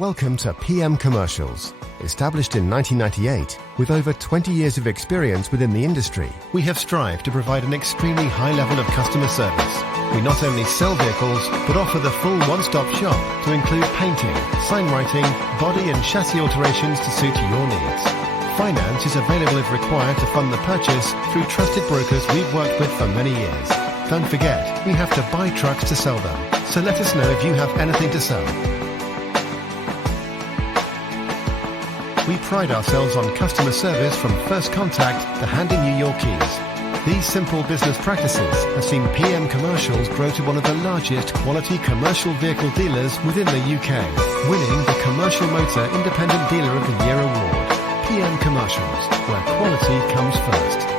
Welcome to PM Commercials. Established in 1998, with over 20 years of experience within the industry, we have strived to provide an extremely high level of customer service. We not only sell vehicles, but offer the full one-stop shop to include painting, sign writing, body and chassis alterations to suit your needs. Finance is available if required to fund the purchase through trusted brokers we've worked with for many years. Don't forget, we have to buy trucks to sell them, so let us know if you have anything to sell. We pride ourselves on customer service from first contact to handing you your keys. These simple business practices have seen PM Commercials grow to one of the largest quality commercial vehicle dealers within the UK, winning the Commercial Motor Independent Dealer of the Year award. PM Commercials, where quality comes first.